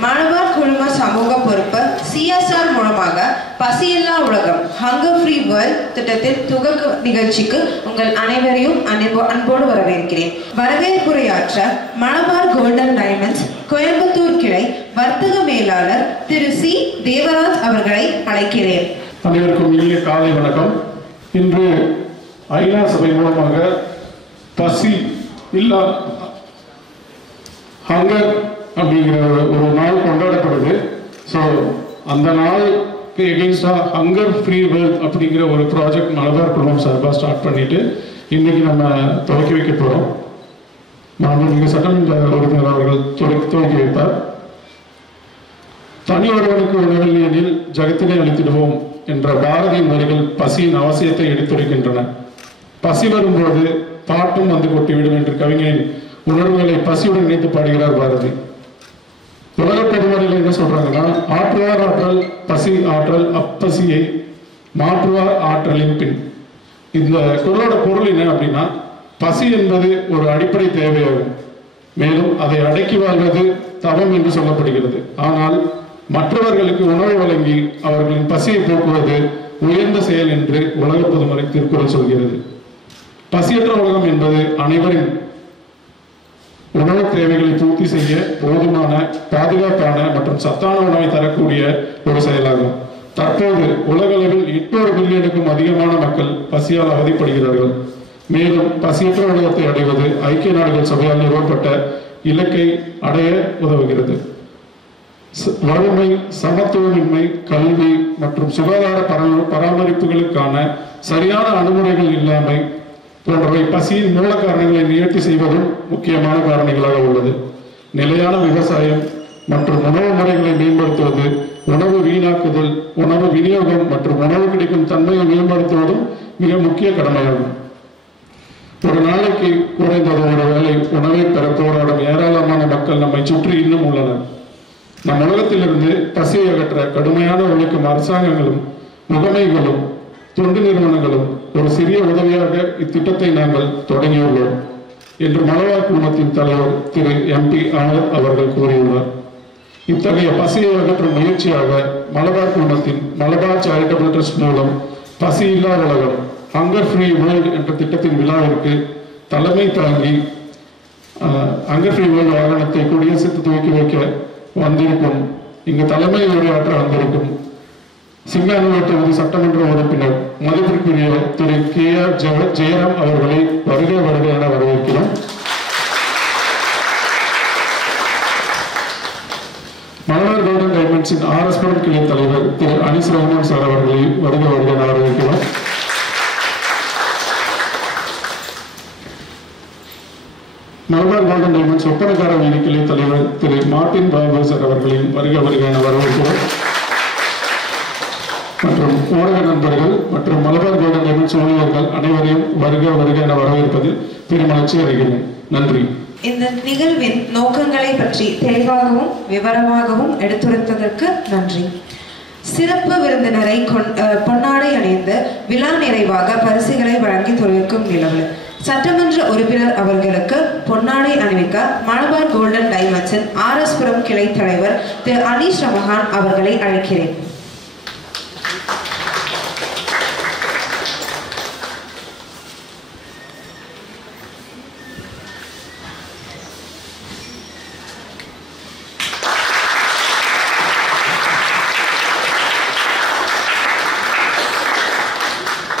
மலபார் குழும சமூக பொறுப்பு CSR மூலமாக பசியில்லா உலகம் ஹங்கர் ஃப்ரீ வேர்ல்ட் திட்டத்தின் துவக்க நிகழ்ச்சிக்கு உங்கள் அனைவரையும் அன்போடு வரவேற்கிறேன். வரவேற்புரையாற்ற மலபார் கோல்டன் டைமண்ட்ஸ் கோயம்புத்தூர் கிளை வர்த்தக மேலாளர் திரு சி தேவராஜ் அவர்களை அழைக்கிறேன். அனைவருக்கும் இனிய காலை வணக்கம். இன்று ஐநா சபை மூலமாக பசி இல்லா ஹங்கர் அப்படிங்கிற ஒரு நாள் கொண்டாடப்படுது. ஸோ அந்த நாளுக்கு எகெயின்ஸ்டாக ஹங்கர் ஃப்ரீ வேர்ல்ட் அப்படிங்கிற ஒரு ப்ராஜெக்ட் மலபார் குழுமம் சார்பாக ஸ்டார்ட் பண்ணிட்டு இன்னைக்கு நம்ம துவக்கி வைக்க போகிறோம். மாண்புமிகு சட்டமன்ற உறுப்பினர் அவர்கள் துவக்கி வைத்தார். தனி ஒருவனுக்கு உணவில்லை எனில் ஜகத்தினை அளித்திடுவோம் என்ற பாரதியின் வரிகள் பசியின் அவசியத்தை எடுத்துரைக்கின்றன. பசி வரும்போது பாட்டும் வந்து கொட்டிவிடும் என்று கவிஞரின் உணர்வுகளை பசியுடன் இணைத்து பாடுகிறார் பாரதி. உலக பொதுமறையில் என்ன சொல்றாங்கன்னா, ஆற்றுவார் ஆற்றல் பசி ஆற்றல் அப்பசியை மாற்றுவார் ஆற்றலின் பின். இந்த குரலோட பொருள் என்ன அப்படின்னா, பசி என்பது ஒரு அடிப்படை தேவையாகும். மேலும் அதை அடக்கி வாழ்வது தவம் என்று சொல்லப்படுகிறது. ஆனால் மற்றவர்களுக்கு உணவை வழங்கி அவர்களின் பசியை போக்குவது உயர்ந்த செயல் என்று உலக பொதுமறை திருக்குறள் சொல்கிறது. பசியற்ற உலகம் என்பது அனைவரின் உணவு தேவைகளை பூர்த்தி செய்ய போதுமான பாதுகாப்பான மற்றும் சத்தான உணவை தரக்கூடிய ஒரு செயலாகும். தற்போது உலகளவில் 800 பில்லியனுக்கும் அதிகமான மக்கள் பசியால் அவதிப்படுகிறார்கள். மேலும் பசியற்ற உலகத்தை அடைவது ஐக்கிய நாடுகள் சபையால் நிறுவப்பட்ட இலக்கை அடைய உதவுகிறது. வறுமை, சமத்துவமின்மை, கல்வி மற்றும் சுகாதார பராமரிப்புகளுக்கான சரியான அணுகுமுறைகள் இல்லாமை போன்றவை பசியின் மூல காரணங்களை நிவர்த்தி செய்வதும் முக்கியமான காரணிகளாக உள்ளது. நிலையான விவசாயம் மற்றும் உணவு முறைகளை மேம்படுத்துவது, உணவு வீணாக்குதல், உணவு விநியோகம் மற்றும் உணவு கிடைக்கும் தன்மையை மேம்படுத்துவதும் மிக முக்கிய கடமையாகும். ஒரு நாளைக்கு குறைந்தது ஒரு வேளை உணவை பெற போராடும் ஏராளமான மக்கள் நம்மை சுற்றி இன்னும் உள்ளனர். நம் உலகத்திலிருந்து பசியை அகற்ற கடுமையான உழைக்கும் அரசாங்கங்களும் முகமைகளும் தொண்டு நிறுவனங்களும் ஒரு சிறிய உதவியாக இத்திட்டத்தை நாங்கள் தொடங்கியுள்ளோம் என்று மலபார் குழுமத்தின் தலைவர் திரு MP ஆனந்த் அவர்கள் கூறியுள்ளார். இத்தகைய பசியை அகற்றும் முயற்சியாக மலபார் குழுமத்தின் மலபார் சேரிட்டபிள் ட்ரஸ்ட் மூலம் பசி இல்லா உலகம் ஹங்கர் ஃப்ரீ வேர்ல்ட் என்ற திட்டத்தின் விழாவிற்கு தலைமை தாங்கி ஹங்கர் ஃப்ரீ வேர்ல்ட் வாகனத்தை கொடியசைத்து துவக்கி வைக்க வந்திருக்கும், இங்கு தலைமை உரையாற்ற வந்திருக்கும் சிங்கானூர் தொகுதி சட்டமன்ற உறுப்பினர் மதிப்பிற்குரிய திரு KR ஜெயராம் அவர்களை வருக என வரவேற்கிறோம். மலபார் கோல்டன் டைமண்ட்ஸின் RS புரம் கிளை தலைவர் திரு அனிஸ் ரஹ்மான் சார் அவர்களை வருக என வரவேற்கிறோம். மலபார் கோல்டன் டைமண்ட்ஸ் ஒப்பனக்கார வீதி கிளை தலைவர் திரு மார்டின் பாபு சார் அவர்களையும் வருக என வரவேற்கிறோம். மற்றும் ஊடக நண்பர்கள் மற்றும் மலபார் கோல்டன் டைமண்ட்ஸ் ஊழியர்கள் அனைவரையும் வருக என வரவேற்பதில் பெருமகிழ்ச்சி அடைகிறேன். நன்றி. இந்த நிகழ்வின் நோக்கங்களை பற்றி தெளிவாகவும் விவரமாகவும் எடுத்துரைத்ததற்கு நன்றி. சிறப்பு விருந்தினரை பொன்னாடை அணிந்து விழா நிறைவாக பரிசுகளை வழங்கி துறைக்கும் நிகழ்வு. சட்டமன்ற உறுப்பினர் அவர்களுக்கு பொன்னாடை அணிவிக்க மலபார் கோல்டன் டைமண்ட்ஸின் RS புரம் கிளை தலைவர் திரு அனீஷ் ரமஹான் அவர்களை அழைக்கிறேன்.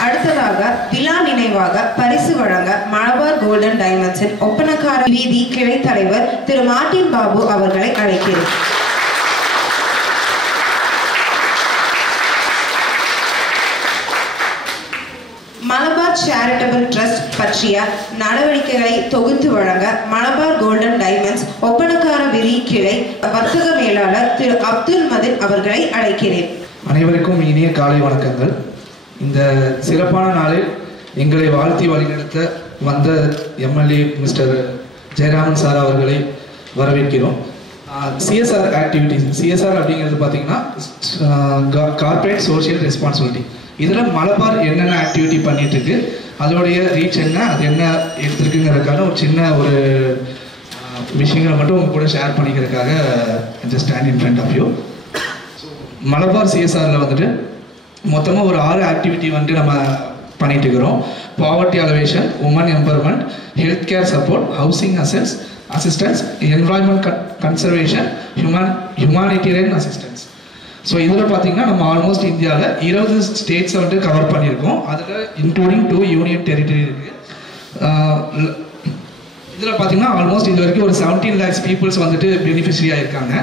அடுத்ததாக விழா நினைவாக பரிசு வழங்க மலபார் கோல்டன் டைமண்ட்ஸின் ஒப்பனக்கார வீதி கிளை தலைவர் திரு மார்டின் பாபு அவர்களை அழைக்கிறேன். மலபார் சேரிட்டபிள் ட்ரஸ்ட் பற்றிய நடவடிக்கைகளை தொகுத்து வழங்க மலபார் கோல்டன் டைமண்ட்ஸ் ஒப்பனக்கார வீதி கிளை வர்த்தக மேலாளர் திரு அப்துல் மதீன் அவர்களை அழைக்கிறேன். அனைவருக்கும் இனிய காலை வணக்கங்கள். இந்த சிறப்பான நாளில் எங்களை வாழ்த்தி வழிநடத்த வந்த MLA மிஸ்டர் ஜெயராமன் சார் அவர்களை வரவேற்கிறோம். CSR ஆக்டிவிட்டிஸ், CSR அப்படிங்கிறது பார்த்தீங்கன்னா கார்பரேட் சோஷியல் ரெஸ்பான்சிபிலிட்டி. இதில் மலபார் என்னென்ன ஆக்டிவிட்டி பண்ணிட்டு இருக்கு, அதோடைய ரீச் என்ன, அது என்ன எடுத்துருக்குங்கிறதுக்கான ஒரு சின்ன விஷயங்களை மட்டும் உங்க கூட ஷேர் பண்ணிக்கிறதுக்காக just stand in front of you. Malabar சிஎஸ்ஆரில் வந்துட்டு மொத்தமாக ஒரு 6 ஆக்டிவிட்டி வந்துட்டு நம்ம பண்ணிட்டு இருக்கிறோம். Poverty alleviation, women empowerment, health care support, housing assistance, environment conservation, humanitarian assistance. So இதில் பார்த்தீங்கன்னா நம்ம ஆல்மோஸ்ட் இந்தியாவில் 20 ஸ்டேட்ஸை வந்துட்டு கவர் பண்ணியிருக்கோம். அதில் இன்க்ளூடிங் 2 யூனியன் டெரிட்டரி இருக்குது. இதில் பார்த்தீங்கன்னா ஆல்மோஸ்ட் இது வரைக்கும் ஒரு 17 lakhs பீப்புள்ஸ் வந்துட்டு பெனிஃபிஷரி ஆகிருக்காங்க.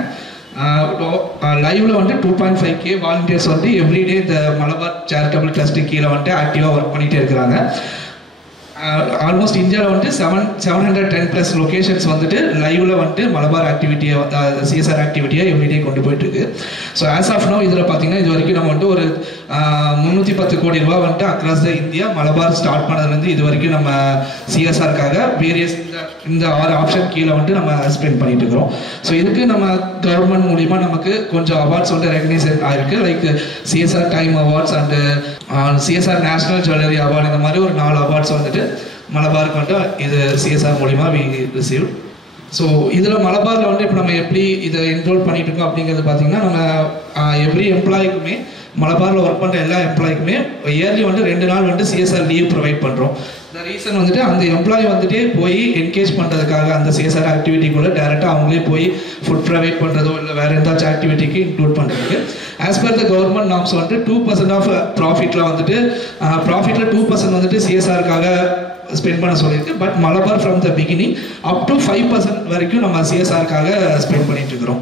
லைவ்ல வந்துட்டு 2.5K வாலண்டியர்ஸ் வந்துட்டு எவ்ரிடே இந்த மலபார் சேரிட்டபிள் ட்ரஸ்ட்டு கீழே வந்துட்டு ஆக்டிவாக ஒர்க் பண்ணிகிட்டே இருக்கிறாங்க. ஆல்மோஸ்ட் இந்தியாவில் வந்துட்டு 710+ லொக்கேஷன்ஸ் வந்துட்டு லைவ்ல வந்துட்டு மலபார் ஆக்டிவிட்டியை சிஎஸ்ஆர் ஆக்டிவிட்டியை எவ்ரிடே கொண்டு போயிட்டு இருக்கு. ஸோ ஆஸ் ஆஃப் நோ இதில் பார்த்தீங்கன்னா இது வரைக்கும் நம்ம வந்துட்டு ஒரு 310 கோடி ரூபா வந்துட்டு across the India Malabar start பண்ணதுலேருந்து இது வரைக்கும் நம்ம சிஎஸ்ஆருக்காக வேரியஸ் இந்த 6 ஆப்ஷன் கீழே வந்துட்டு நம்ம ஸ்பெண்ட் பண்ணிட்டு இருக்கிறோம். ஸோ இதுக்கு நம்ம கவர்மெண்ட் மூலிமா நமக்கு கொஞ்சம் அவார்ட்ஸ் வந்துட்டு ரெகனைஸ் ஆயிருக்கு. Like CSR time awards and CSR national jewellery award, இந்த மாதிரி ஒரு 4 அவார்ட்ஸ் வந்துட்டு மலபாருக்கு வந்துட்டு இது சிஎஸ்ஆர் மூலிமா வி ரிசீவ். ஸோ இதில் மலபாரில் வந்துட்டு இப்போ நம்ம எப்படி இதை என்ரோல் பண்ணிட்டு இருக்கோம் அப்படிங்கிறது பார்த்தீங்கன்னா நம்ம எவ்ரி எம்ப்ளாய்க்குமே மலபாரில் ஒர்க் பண்ணுற எல்லா எம்ப்ளாய்க்குமே இயர்லி வந்துட்டு 2 நாள் வந்துட்டு சிஎஸ்ஆர் லீவ் ப்ரொவைட் பண்ணுறோம். இந்த ரீசன் வந்துட்டு அந்த எம்ப்ளாயி வந்துட்டு போய் என்கேஜ் பண்ணுறதுக்காக அந்த சிஎஸ்ஆர் ஆக்டிவிட்டிக்குள்ளே டேரெக்டாக அவங்களே போய் ஃபுட் ப்ரொவைட் பண்ணுறதோ இல்லை வேறு ஏதாச்சும் ஆக்டிவிட்டிக்கு இன்க்ளூட் பண்ணுறதுக்கு as per the government norms வந்துட்டு 2% ஆஃப் ப்ராஃபிட்டில் வந்துட்டு ப்ராஃபிட்டில் 2% வந்துட்டு சிஎஸ்ஆருக்காக ஸ்பெண்ட் பண்ண சொல்லியிருக்கு. But Malabar from the beginning up to 5% வரைக்கும் நம்ம சிஎஸ்ஆருக்காக ஸ்பெண்ட் பண்ணிட்டு இருக்கிறோம்.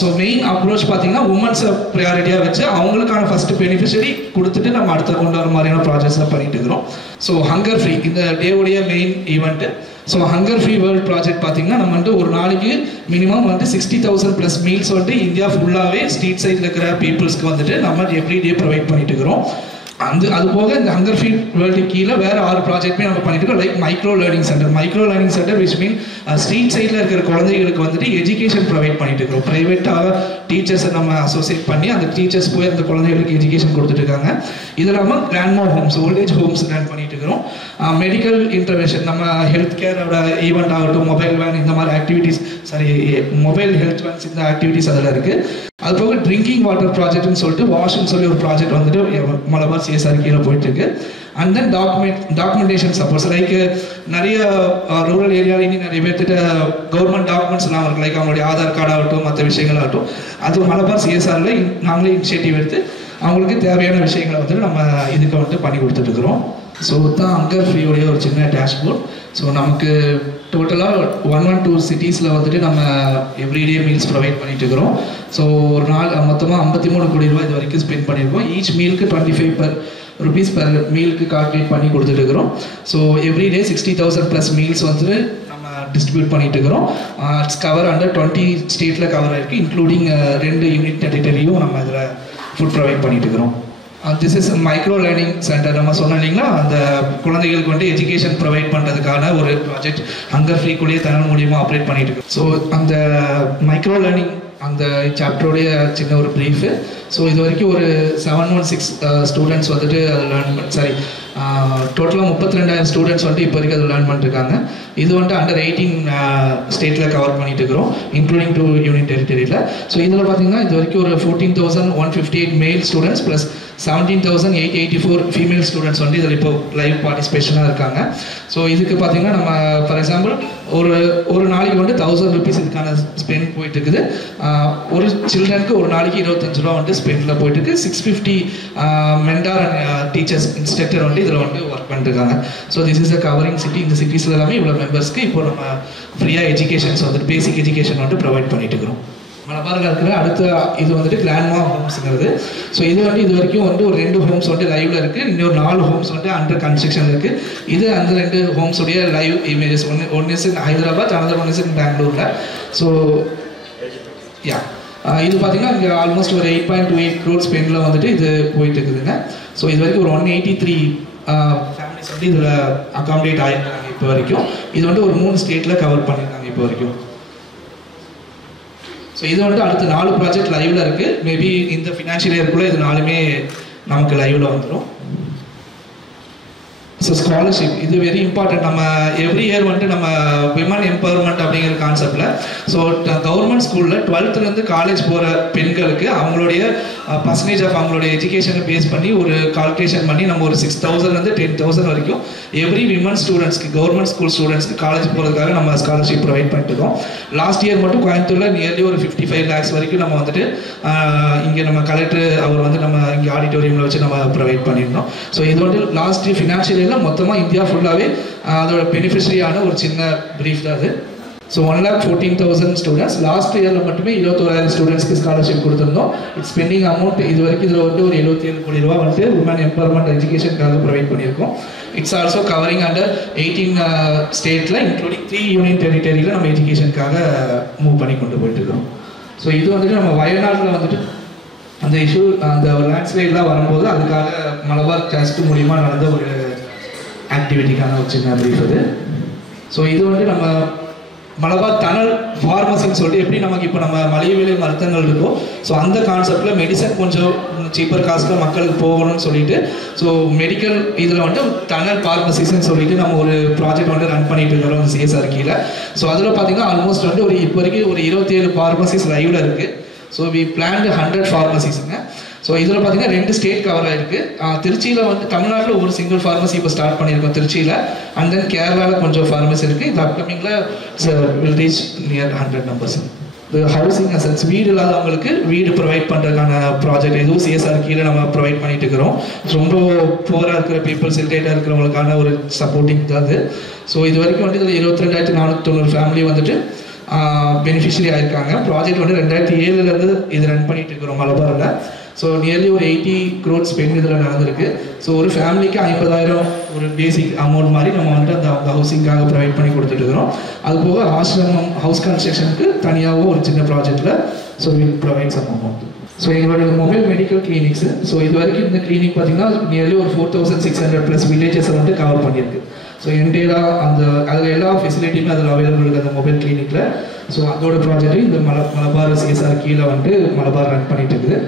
ஸோ மெயின் அப்ரோச் பார்த்தீங்கன்னா உமன்ஸை ப்ரையாரிட்டியாக வச்சு அவங்களுக்கான ஃபர்ஸ்ட் பெனிஃபிஷரி கொடுத்துட்டு நம்ம அடுத்த கொண்டு வர மாதிரியான ப்ராஜெக்ட்ஸை பண்ணிட்டு இருக்கிறோம். ஸோ ஹங்கர் ஃப்ரீ இந்த டேவுடைய main event. So hunger free world project பார்த்தீங்கன்னா நம்ம வந்துட்டு ஒரு நாளைக்கு மினிமம் வந்துட்டு 60,000+ மீல்ஸ் வந்துட்டு இந்தியா ஃபுல்லாகவே ஸ்ட்ரீட் சைடில் இருக்கிற பீப்புள்ஸ்க்கு வந்துட்டு நம்ம எவ்ரிடே ப்ரொவைட் பண்ணிட்டு இருக்கிறோம். அது போக இந்த ஹங்கர் ஃப்ரீ வேர்ல்டு கீழே வேறு 6 ப்ராஜெக்ட்மே நம்ம பண்ணிட்டு இருக்கோம். Like micro learning centre which mean street சைடில் இருக்கிற குழந்தைகளுக்கு வந்துட்டு எஜுகேஷன் ப்ரொவைட் பண்ணிட்டு இருக்கிறோம். ப்ரைவேட்டாக டீச்சர்ஸை நம்ம அசோசியேட் பண்ணி அந்த டீச்சர்ஸ் போய் அந்த குழந்தைகளுக்கு எஜுகேஷன் கொடுத்துட்டு இருக்காங்க. இது இல்லாமல் grandma homes, old age homes run பண்ணிட்டு இருக்கிறோம். மெடிக்கல் இன்டர்வென்ஷன், நம்ம ஹெல்த் கேரோட ஈவெண்ட் ஆகட்டும், மொபைல் வேன், இந்த மாதிரி ஆக்டிவிட்டீஸ், மொபைல் ஹெல்த் வேன்ஸ், இந்த ஆக்டிவிட்டீஸ் அதில் இருக்குது. அது போக ட்ரிங்கிங் வாட்டர் ப்ராஜெக்ட்னு சொல்லிட்டு வாஷ்னு சொல்லி ஒரு ப்ராஜெக்ட் வந்துட்டு மலபார் சிஎஸ்ஆர் கீழே போயிட்டு இருக்கு. And then documentation supports, like நிறைய ரூரல் ஏரியாவிலேயும் நிறைய பேர்த்திட்ட கவர்மெண்ட் டாக்குமெண்ட்ஸ்லாம் இருக்கு. லைக் அவங்களுடைய ஆதார் கார்டு ஆகட்டும், மற்ற விஷயங்கள் ஆகட்டும், அது மலபார் சிஎஸ்ஆரில் நாங்களே இனிஷியேட்டிவ் எடுத்து அவங்களுக்கு தேவையான விஷயங்களை வந்துட்டு நம்ம இதுக்கு வந்துட்டு பண்ணி கொடுத்துட்டு இருக்கிறோம். ஸோ தான் ஹங்கர் ஃப்ரீயோடைய ஒரு சின்ன டேஷ்போர்ட். ஸோ நமக்கு டோட்டலாக 112 சிட்டிஸில் வந்துட்டு நம்ம எவ்ரிடே மீல்ஸ் ப்ரொவைட் பண்ணிட்டு இருக்கிறோம். ஸோ ஒரு நாள் மொத்தமாக 53 கோடி ரூபாய் இது வரைக்கும் ஸ்பெண்ட் பண்ணியிருக்கோம். ஈச் மீலுக்கு 25 rupees per மீலுக்கு கால்குலேட் பண்ணி கொடுத்துட்டு இருக்கிறோம். ஸோ எவ்ரிடே 60,000+ மீல்ஸ் வந்துட்டு நம்ம டிஸ்ட்ரிபியூட் பண்ணிட்டு இருக்கிறோம். இட்ஸ் கவர் அண்டர் 20 ஸ்டேட்டில் கவர் ஆகிருக்கு, இன்க்ளூடிங் 2 யூனிட் டெரிட்டரியும் நம்ம இதில் ஃபுட் ப்ரொவைட் பண்ணிட்டு இருக்கிறோம். This is micro learning centre. நம்ம சொன்னோம் இல்லைங்களா, அந்த குழந்தைகளுக்கு வந்துட்டு எஜுகேஷன் ப்ரொவைட் பண்ணுறதுக்கான ஒரு ப்ராஜெக்ட் ஹங்கர் ஃப்ரீ கூடிய தனல் மூலியமாக ஆப்ரேட் பண்ணிட்டு இருக்கு. ஸோ அந்த மைக்ரோ லேர்னிங் அந்த சாப்டருடைய சின்ன ஒரு ப்ரீஃபு. ஸோ இது வரைக்கும் ஒரு 716 ஸ்டூடெண்ட்ஸ் வந்துட்டு அதை லேர்ன் டோட்டலாக 32,000 ஸ்டூடெண்ட்ஸ் வந்துட்டு இப்போ வரைக்கும் அதை லேர்ன் பண்ணிட்டுருக்காங்க. இது வந்துட்டு அண்டர் 18 ஸ்டேட்டில் கவர் பண்ணிட்டு இருக்கிறோம், இன்க்ளூடிங் 2 யூனிட் டெரிட்டரியில். ஸோ இதில் பார்த்தீங்கன்னா இது வரைக்கும் ஒரு 14,158 மேல் ஸ்டூடெண்ட்ஸ் ப்ளஸ் 17,884 ஃபீமேல் ஸ்டூடெண்ட்ஸ் வந்து இதில் இப்போ லைவ் பார்ட்டிசிபேஷனாக இருக்காங்க. ஸோ இதுக்கு பார்த்தீங்கன்னா நம்ம ஃபார் எக்ஸாம்பிள் ஒரு நாளைக்கு வந்து 1000 rupees இதுக்கான ஸ்பெண்ட் போயிட்டு இருக்குது. ஒரு சில்ட்ரனுக்கு ஒரு நாளைக்கு 25 ரூபா வந்து ஸ்பெண்டில் போயிட்டு இருக்கு. 650 மென்டார் அண்ட் டீச்சர்ஸ் இன்ஸ்ட்ரக்டர் வந்து இதில் வந்து ஒர்க் பண்ணிருக்காங்க. So this is a covering city. இந்த சிட்டிஸில் எல்லாமே இவ்வளோ மெம்பர்ஸ்க்கு இப்போ நம்ம ஃப்ரீயாக எஜுகேஷன்ஸ் வந்துட்டு பேசிக் எஜுகேஷன் வந்து ப்ரொவைட் பண்ணிட்டு இருக்கிறோம். மலபாரில் இருக்கிற அடுத்த இது வந்துட்டு கிராண்ட்மா ஹோம்ஸுங்கிறது. ஸோ இது வந்து இது வரைக்கும் வந்து ஒரு 2 ஹோம்ஸ் வந்து லைவ்ல இருக்குது, இன்னொரு 4 ஹோம்ஸ் வந்து அண்டர் கன்ஸ்ட்ரக்ஷன் இருக்குது. இது அந்த 2 ஹோம்ஸுடைய லைவ் இமேஜஸ். ஒன்று is in Hyderabad, another one is in பெங்களூரில். ஸோ யா இது பார்த்தீங்கன்னா இங்கே ஆல்மோஸ்ட் ஒரு 8.28 crore ஸ்பெண்டில் வந்துட்டு இது போயிட்டு இருக்குதுங்க. ஸோ இது வரைக்கும் ஒரு 183 ஃபேமிலிஸ் வந்து இதில் அகாமடேட் ஆகிருக்காங்க இப்போ வரைக்கும். இது வந்து ஒரு 3 ஸ்டேட்டில் கவர் பண்ணியிருக்காங்க இப்போ வரைக்கும். ஸோ இது வந்துட்டு அடுத்த 4 ப்ராஜெக்ட் லைவ்ல இருக்குது. மேபி இந்த ஃபினான்ஷியல் இயருக்குள்ளே இது 4மே நமக்கு லைவ்ல வந்துடும். ஸோ ஸ்காலர்ஷிப் இது வெரி இம்பார்ட்டன்ட். நம்ம எவ்ரி இயர் வந்துட்டு நம்ம விமன் எம்பவர்மெண்ட் அப்படிங்கிற கான்செப்டில் ஸோ கவர்மெண்ட் ஸ்கூலில் 12th காலேஜ் போகிற பெண்களுக்கு அவங்களுடைய பர்சன்டேஜ் ஆஃப் அவங்களுடைய எஜுகேஷனை பேஸ் பண்ணி ஒரு கால்குலேஷன் பண்ணி நம்ம ஒரு 6,000 10,000 வரைக்கும் எவ்ரி விமன் ஸ்டூடெண்ட்ஸ்க்கு கவர்மெண்ட் ஸ்கூல் ஸ்டூடெண்ட்ஸ்க்கு காலேஜ் போகிறதுக்காக நம்ம ஸ்காலர்ஷிப் ப்ரொவைட் பண்ணிட்டு இருக்கோம். லாஸ்ட் இயர் மட்டும் கோயம்புத்தூரில் நியர்லி ஒரு 55 lakhs வரைக்கும் நம்ம வந்துட்டு இங்கே நம்ம கலெக்டர் அவர் வந்து நம்ம இங்கே ஆடிட்டோரியமில் வச்சு நம்ம ப்ரொவைட் பண்ணியிருந்தோம். ஸோ இது வந்து லாஸ்ட் ஃபினான்ஷியல் இயரில் மொத்தமாக இந்தியா ஃபுல்லாகவே அதோட பெனிஃபிஷரியான ஒரு சின்ன ப்ரீஃப் தான் அது. ஸோ 1,14,000 ஸ்டூடெண்ட்ஸ் லாஸ்ட் இயரில் மட்டுமே 21,000 ஸ்டூடெண்ட்ஸ்க்கு ஸ்காலர்ஷிப் கொடுத்துருந்தோம். இட்ஸ் பெண்டிங் அமௌண்ட் இது வரைக்கும் இதில் வந்து ஒரு 77 கோடி ரூபா வந்து உமன் எம்பவர்மெண்ட் எஜுகேஷனுக்காக ப்ரொவைட் பண்ணியிருக்கோம். இட்ஸ் ஆல்சோ கவரிங் அண்டர் 18 ஸ்டேட்டில் இன்க்ளூடிங் 3 யூனியன் டெரிட்டரியில் நம்ம எஜுகேஷனுக்காக மூவ் பண்ணி கொண்டு போயிட்டு இருக்கோம். ஸோ இது வந்துட்டு நம்ம வயநாட்டில் வந்துட்டு அந்த இஷ்யூ அந்த லேண்ட்ஸ்லைட்லாம் வரும்போது அதுக்காக மலபார் ட்ரஸ்ட் மூலிமா நடந்த ஒரு ஆக்டிவிட்டிக்கான ஒரு சின்ன ப்ரீஃப் அது. ஸோ இது வந்து நம்ம மலபார் டனல் ஃபார்மசின்னு சொல்லிட்டு எப்படி நமக்கு இப்போ நம்ம மலிவு விலை மருத்துவங்கள் இருக்கோ ஸோ அந்த கான்செப்டில் மெடிசன் கொஞ்சம் சீப்பர் காஸ்ட்டில் மக்களுக்கு போகணும்னு சொல்லிட்டு ஸோ மெடிக்கல் இதில் வந்து டனல் ஃபார்மசிஸ்ன்னு சொல்லிட்டு நம்ம ஒரு ப்ராஜெக்ட் வந்து ரன் பண்ணிட்டு இருக்கிறோம் சிஎஸ்ஆர் கீழே. ஸோ அதில் பார்த்தீங்கன்னா ஆல்மோஸ்ட் வந்து ஒரு இப்போ வரைக்கும் ஒரு 27 ஃபார்மசிஸ் லைவில் இருக்குது. ஸோ வி பிளான்டு 100 ஃபார்மசிஸுங்க. ஸோ இதில் பார்த்தீங்கன்னா 2 ஸ்டேட் கவர் ஆகிருக்கு. திருச்சியில் வந்து தமிழ்நாட்டில் ஒரு சிங்கிள் ஃபார்மசி இப்போ ஸ்டார்ட் பண்ணியிருக்கோம் திருச்சியில். அண்ட் தென் கேரளாவில் கொஞ்சம் ஃபார்மசி இருக்குது. இது அப்கமிங்கில் வில் ரீச் நியர் 100 numbers. இது ஹவுசிங் அசட்ஸ் வீடு இல்லாதவங்களுக்கு வீடு ப்ரொவைட் பண்ணுறதுக்கான ப்ராஜெக்ட் எதுவும் சிஎஸ்ஆர் கீழே நம்ம ப்ரொவைட் பண்ணிட்டு இருக்கிறோம். ரொம்ப புவராக இருக்கிற பீப்புள்ஸ் இரிட்டேட்டாக இருக்கிறவங்களுக்கான ஒரு சப்போர்ட்டிங் தான் அது. ஸோ இது வரைக்கும் வந்து இதில் 22,490 ஃபேமிலி வந்துட்டு பெனிஃபிஷரி ஆயிருக்காங்க. ப்ராஜெக்ட் வந்து 2007 இது ரன் பண்ணிட்டு இருக்கிறோம் மலபாரில். ஸோ நியர்லி ஒரு 80 crore ஸ்பெண்ட் இதில் நடந்திருக்கு. ஸோ ஒரு ஃபேமிலிக்கு 50,000 ஒரு பேசிக் அமௌண்ட் மாதிரி நம்ம வந்துட்டு அந்த ஹவுசிங்காக ப்ரொவைட் பண்ணி கொடுத்துட்டு இருக்கிறோம். அது போக ஆசிரமம் ஹவுஸ் கன்ஸ்ட்ரக்ஷனுக்கு தனியாகவும் ஒரு சின்ன ப்ராஜெக்டில் so will provide some amount. So எங்களுடைய மொபைல் மெடிக்கல் கிளினிக்ஸு ஸோ இது வரைக்கும் இந்த கிளினிக் பார்த்தீங்கன்னா நியர்லி ஒரு 4,600+ வில்லேஜஸை வந்து கவர் பண்ணியிருக்கு. ஸோ என்டையராக அந்த அதில் எல்லா ஃபெசிலிட்டியுமே அதில் அவைலபிள் இருக்குது அந்த மொபைல் கிளினிக்கில். ஸோ அதோட ப்ராஜெக்ட் இந்த மலபார் சிஎஸ்ஆர் கீழே வந்துட்டு மலபார் ரன் பண்ணிட்டு இருக்குது.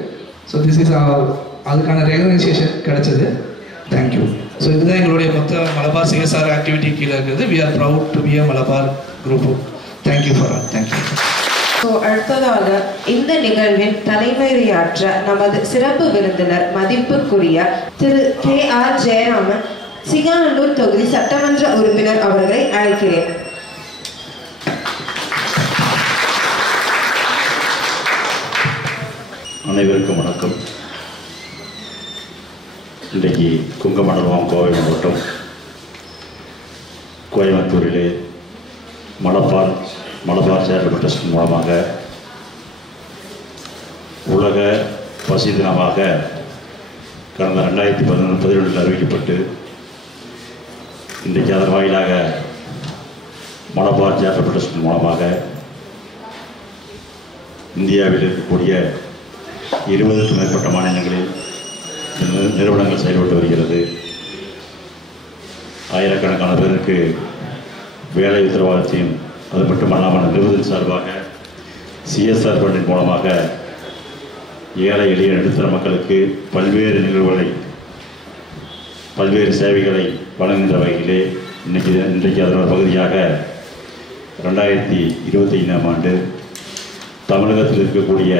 ஸோ திஸ் இஸ் அதுக்கான ரெகனைசேஷன் கிடைச்சது. தேங்க்யூ. ஸோ இதுதான் எங்களுடைய மொத்த மலபார் சிஎஸ்ஆர் ஆக்டிவிட்டி கீழே இருக்குது. We are proud to be a Malabar group. Thank you for all. Thank you. So அடுத்ததாக இந்த நிகழ்வின் தலைமையாற்ற நமது சிறப்பு விருந்தினர் மதிப்புக்குரிய திரு K.R. ஜெயராமன் சிங்காநல்லூர் தொகுதி சட்டமன்ற உறுப்பினர் அவர்களை அழைக்கிறேன். அனைவருக்கும் வணக்கம். இன்றைக்கு குங்கமண்டலம் கோவை மாவட்டம் கோயம்புத்தூரிலே மலபார் சேரிட்டபிள் ட்ரஸ்ட் மூலமாக உலக பசி தினமாக கடந்த 2017 அறிவிக்கப்பட்டு இன்றைக்கு அதன் வாயிலாக மலபார் சேரிட்டபிள் ட்ரஸ்ட் மூலமாக இந்தியாவில் இருக்கக்கூடிய 20க்கும் மேற்பட்ட மாநிலங்களில் நிறுவனங்கள் செயல்பட்டு வருகிறது. ஆயிரக்கணக்கான பேருக்கு வேலை உத்தரவாதத்தையும் அது மட்டுமல்லாமல் நிறுவனத்தின் சார்பாக சிஎஸ்ஆர் ஃபண்டின் மூலமாக ஏழை எளிய நடுத்தர மக்களுக்கு பல்வேறு நிகழ்வுகளை பல்வேறு சேவைகளை வழங்குகின்ற வகையிலே இன்றைக்கு அதனோட பகுதியாக 2025ஆம் ஆண்டு தமிழகத்தில் இருக்கக்கூடிய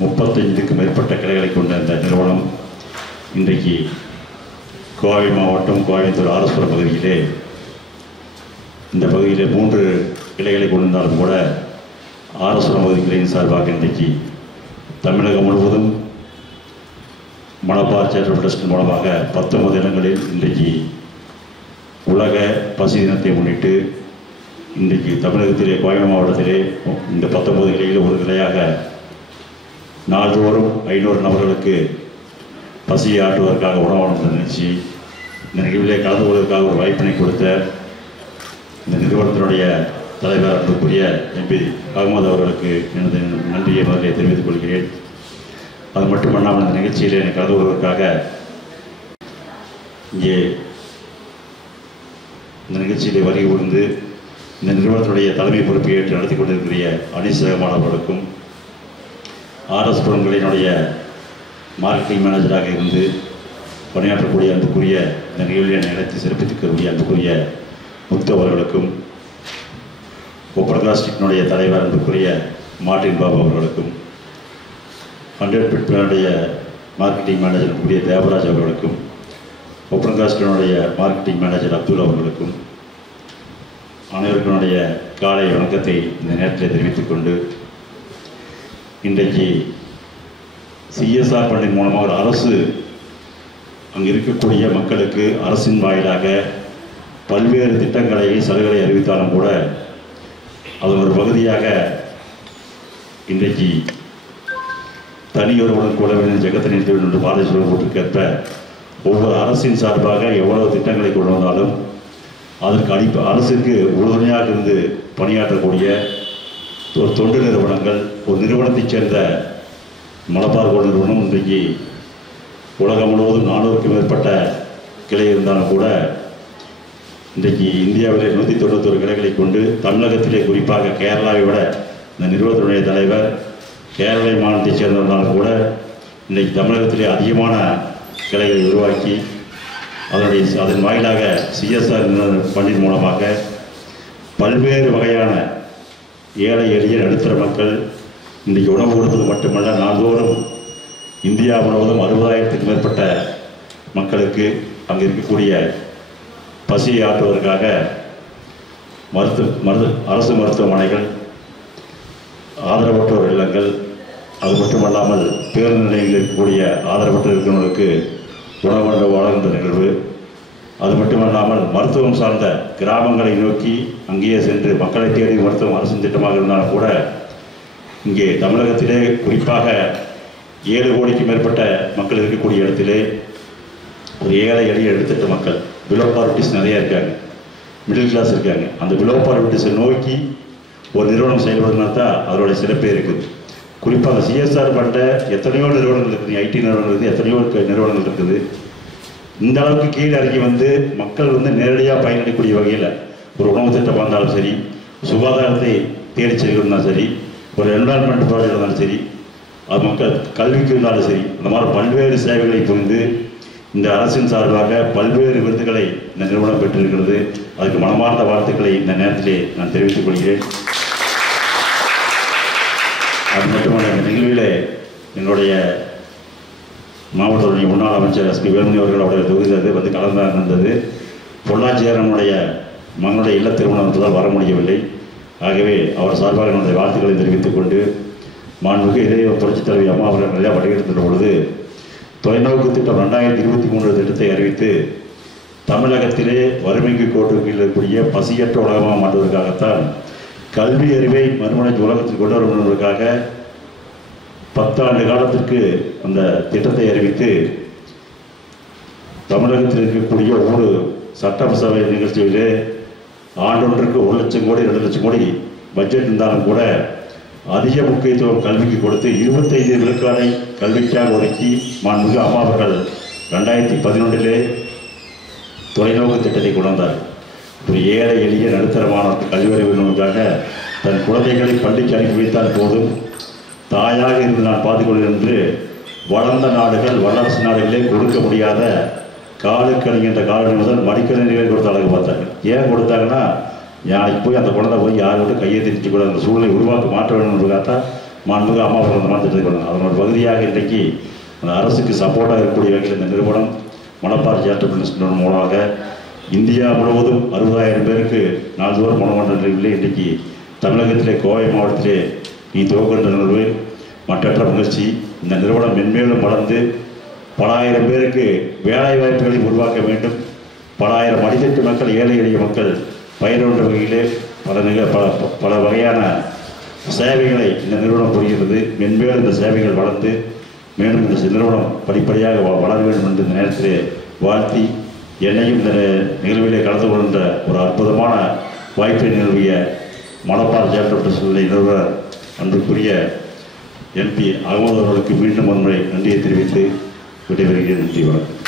35க்கும் மேற்பட்ட கிளைகளை கொண்ட இந்த நிறுவனம் இன்றைக்கு கோவை மாவட்டம் கோயம்புத்தூர் ஆர்எஸ்புரம் பகுதியிலே இந்த பகுதியிலே 3 கிளைகளை கொண்டிருந்தாலும் கூட ஆர்எஸ்புரம் பகுதி கிளையின் சார்பாக இன்றைக்கு தமிழகம் முழுவதும் மலபார் சேரிட்டபிள் ட்ரஸ்ட் மூலமாக 19 இடங்களில் இன்றைக்கு உலக பசி தினத்தை முன்னிட்டு இன்றைக்கு தமிழகத்திலே கோவை மாவட்டத்திலே இந்த 19 கிளையில் ஒரு கிளையாக நாள்தோறும் 500 நபர்களுக்கு பசியை ஆற்றுவதற்காக உணவளித்த நிகழ்ச்சி இந்த நிகழ்விலே கலந்து கொள்வதற்காக ஒரு வாய்ப்பினை கொடுத்த இந்த நிறுவனத்தினுடைய தலைவர் அன்புக்குரிய MP அகமது அவர்களுக்கு எனது நன்றியை முதலில் தெரிவித்துக் கொள்கிறேன். அது மட்டுமல்லாமல் இந்த நிகழ்ச்சியில் என்னை கலந்து கொள்வதற்காக இங்கே இந்த நிகழ்ச்சியிலே வருகை புரிந்து இந்த நிறுவனத்தினுடைய தலைமை பொறுப்பை ஏற்று நடத்தி கொண்டிருக்கிற அனீஸ் ரஹ்மான் அவர்களுக்கும் ஆர்எஸ் புரங்களினுடைய மார்க்கெட்டிங் மேனேஜராக இருந்து பணியாற்றக்கூடிய அன்புக்குரிய இந்த நிகழ்ச்சியை நிகழ்ச்சி சிறப்பித்திருக்கக்கூடிய அன்புக்குரிய முத்து அவர்களுக்கும், கோபிரகாஷ்டினுடைய தலைவர் அன்புக்குரிய மார்டின் பாபு அவர்களுக்கும், 100 மார்க்கெட்டிங் மேனேஜர் கூடிய தேவராஜ் அவர்களுக்கும், கோபிரகாஷ்டினுடைய மார்க்கெட்டிங் மேனேஜர் அப்துல் அவர்களுக்கும் அனைவருக்குடைய காலை வணக்கத்தை இந்த நேரத்தில் தெரிவித்துக் கொண்டு, இன்றைக்கு சிஎஸ்ஆர் ஃபண்டின் மூலமாக அரசு அங்கு இருக்கக்கூடிய மக்களுக்கு அரசின் வாயிலாக பல்வேறு திட்டங்களை சலுகைகளை அறிவித்தாலும் கூட அது ஒரு பகுதியாக இன்றைக்கு தனியொருவனும் கூட வேண்டும் ஜெகத்தை நிறுத்த வேண்டும் என்று பாரதிய போட்டிருக்கேற்ப ஒவ்வொரு அரசின் சார்பாக எவ்வளவு திட்டங்களை கொண்டு வந்தாலும் அதற்கு அரசுக்கு உறுதுணையாக இருந்து பணியாற்றக்கூடிய ஒரு தொண்டு நிறுவனங்கள், ஒரு நிறுவனத்தைச் சேர்ந்த மலபார் கோல்டு நிறுவனம் இன்றைக்கு உலகம் முழுவதும் 400க்கும் மேற்பட்ட கிளை இருந்தாலும் கூட இன்றைக்கு இந்தியாவிலே 191 கிளைகளை கொண்டு தமிழகத்திலே குறிப்பாக கேரளாவை விட இந்த நிறுவனத்துடைய தலைவர் கேரள மாநிலத்தைச் சேர்ந்திருந்தாலும் கூட இன்றைக்கு தமிழகத்திலே அதிகமான கிளைகளை உருவாக்கி அதன் வாயிலாக சிஎஸ்ஆர் ஃபண்டின் மூலமாக பல்வேறு வகையான ஏழை எளிய நடுத்தர மக்கள் இன்றைக்கு உணவு கொடுப்பது மட்டுமல்ல, நாள்தோறும் இந்தியா முழுவதும் 60,000க்கும் மேற்பட்ட மக்களுக்கு அங்கே இருக்கக்கூடிய பசியை ஆற்றுவதற்காக அரசு மருத்துவமனைகள், ஆதரவற்றோர் இல்லங்கள், அது மட்டுமல்லாமல் பேருந்து நிலையங்களில் இருக்கக்கூடிய ஆதரவற்ற இருக்கிறவர்களுக்கு உணவு வழங்குகின்ற நிகழ்வு, அது மட்டுமல்லாமல் மருத்துவம் சார்ந்த கிராமங்களை நோக்கி அங்கேயே சென்று மக்களை தேடி மருத்துவம் அரசின் திட்டமாக இருந்தாலும் கூட இங்கே தமிழகத்திலே குறிப்பாக 7 கோடிக்கு மேற்பட்ட மக்கள் இருக்கக்கூடிய இடத்திலே ஒரு ஏழை எளிய எடுத்துட்ட மக்கள், பிலோ பார்ட்டிஸ் நிறைய இருக்காங்க, மிடில் கிளாஸ் இருக்காங்க. அந்த பிலோ பார்ட்டிஸை நோக்கி ஒரு நிறுவனம் செயல்படுறதுனா தான் அதனுடைய சிறப்பே இருக்குது. குறிப்பாக சிஎஸ்ஆர் பண்ண எத்தனையோ நிறுவனங்கள் இருக்குது, ஐடி நிறுவனங்கள் இருக்குது, எத்தனையோ நிறுவனங்கள் இருக்குது. இந்த அளவுக்கு கீழே இறங்கி வந்து மக்கள் நேரடியாக பயனடையக்கூடிய வகையில் ஒரு உணவு திட்டம் வந்தாலும் சரி, சுகாதாரத்தை தேடி செல்கிறதுனாலும் சரி, ஒரு என்வரான்மெண்ட் ப்ராஜெக்ட் இருந்தாலும் சரி, அது மக்கள் கல்விக்கு இருந்தாலும் சரி, அந்த மாதிரி பல்வேறு சேவைகளை புரிந்து இந்த அரசின் சார்பாக பல்வேறு விருதுகளை இந்த நிறுவனம் பெற்றிருக்கிறது. அதுக்கு மனமார்ந்த வாழ்த்துக்களை இந்த நேரத்திலே நான் தெரிவித்துக் கொள்கிறேன். அது மட்டுமல்ல, இந்த நிகழ்வில் என்னுடைய மாவட்டத்துடைய முன்னாள் அமைச்சர் எஸ்பி வேலுமணி அவர்கள் அவருடைய தொகுதியில் கலந்து இருந்தது. பொள்ளாச்சியாரனுடைய மகனுடைய இல்ல திருமணத்தால் வர முடியவில்லை. ஆகவே அவர் சார்பாக என்னுடைய வாழ்த்துக்களை தெரிவித்துக் கொண்டு, மாண்புமிகு இதய புரட்சித் தலைவி அம்மா அவர்கள் நிறையா பட்டியலிடுகின்ற பொழுது தொலைநோக்கு திட்டம் 2023 திட்டத்தை அறிவித்து தமிழகத்திலே வறுமைக்கு கோட்டுக்கு இருக்கக்கூடிய பசியற்ற உலகமாக மாற்றுவதற்காகத்தான் கல்வி அறிவை மறுமலர்ச்சி உலகத்தில் கொண்டு வருவதற்காக 10 ஆண்டு காலத்திற்கு அந்த திட்டத்தை அறிவித்து தமிழகத்தில் இருக்கக்கூடிய ஒவ்வொரு சட்டசபை நிகழ்ச்சியிலே ஆண்டொன்றுக்கு 1 லட்சம் கோடி 2 லட்சம் கோடி பட்ஜெட் இருந்தாலும் கூட அதிக முக்கியத்துவம் கல்விக்கு கொடுத்து 25 விழுக்காடை கல்விக்காக ஒதுக்கி மாண்புமிகு அம்மா அவர்கள் 2011 தொலைநோக்கு திட்டத்தை கொண்டு வந்தார். ஒரு ஏழை எளிய நடுத்தரமான கல்வி அறிவுக்காக தன் குழந்தைகளை பள்ளிக்கு அனுப்பி வைத்தால் போதும், தாயாக இருந்து நான் பார்த்துக்கொள்கிறேன் என்று வளர்ந்த நாடுகள் வல்லரசு நாடுகளே கொடுக்க முடியாத காலுக்கு அணிகின்ற காலனி முதல் மடிக்கணிகளை கொடுத்த அளவுக்கு பார்த்தாங்க. ஏன் கொடுத்தாங்கன்னா, நாளைக்கு போய் அந்த குழந்தை போய் யாரோட கையை திரிச்சு கூட அந்த சூழ்நிலை உருவாக்க மாற்ற வேண்டும் என்று பார்த்தா மாண்புமிகு அம்மா அவர்கள் அந்த மாதிரி திட்டத்தை கொண்டாங்க. அதனோட பகுதியாக இன்றைக்கு அந்த அரசுக்கு சப்போர்ட்டாக இருக்கக்கூடிய வகையில் இந்த நிறுவனம் மலபார் சேரிட்டபிள் மூலமாக இந்தியா முழுவதும் 60,000 பேருக்கு நாள்தோறும் உணவன்ற நிலையிலே இன்றைக்கு தமிழகத்திலே கோவை மாவட்டத்திலே நீ துவக்கின்ற நிகழ்வு மற்றற்ற முயற்சி. இந்த நிறுவனம் மென்மேலும் வளர்ந்து பல ஆயிரம் பேருக்கு வேலை வாய்ப்புகளை உருவாக்க வேண்டும். பல ஆயிரம் அடித்தட்டு மக்கள், ஏழை எளிய மக்கள் பயனுள்ள வகையிலே பல வகையான சேவைகளை இந்த நிறுவனம் புரிகிறது. மென்மேலும் இந்த சேவைகள் வளர்ந்து மேலும் இந்த நிறுவனம் படிப்படியாக வளர வேண்டும் என்று இந்த நேரத்திலே வாழ்த்தி, என்னையும் இந்த நிகழ்விலே கலந்து கொள்கின்ற ஒரு அற்புதமான வாய்ப்பை நிறுவிய மலபார் சேரிட்டபிள் ட்ரஸ்ட் நிறுவனர் அன்புக்குரிய எம்பி அகமது அவர்களுக்கு மீண்டும் ஒன்றை நன்றியை தெரிவித்து விடைபெறுகிறேன். நன்றி, வணக்கம்.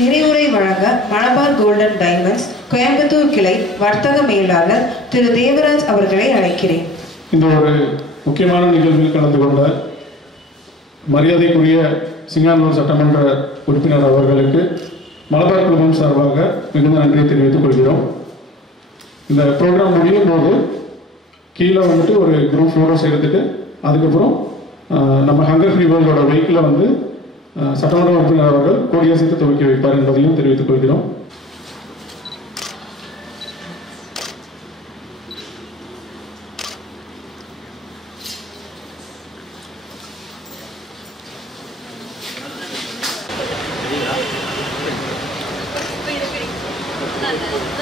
நிறைவுரை வழங்க மலபார் கோல்டன் டைமண்ட்ஸ் கோயம்புத்தூர் கிளை வர்த்தக மேலாளர் திரு தேவராஜ் அவர்களை அழைக்கிறேன். இந்த ஒரு முக்கியமான நிகழ்வில் கலந்து கொண்ட மரியாதைக்குரிய சிங்கானூர் சட்டமன்ற உறுப்பினர் அவர்களுக்கு மலபார் குழுமம் சார்பாக மிகுந்த நன்றியை தெரிவித்துக் கொள்கிறோம். இந்த ப்ரோக்ராம் முடியும் போது கீழே வந்துட்டு ஒரு குரூப் ஃபோட்டோஸ் எடுத்துட்டு அதுக்கப்புறம் நம்ம ஹங்கர் ஃப்ரீ வேர்ல்டோட வெஹிக்கிளை வந்து சட்டமன்ற உறுப்பினர் அவர்கள் கொடியசைத்து துவக்கி வைப்பார் என்பதையும் தெரிவித்துக் கொள்கிறோம். Thank you.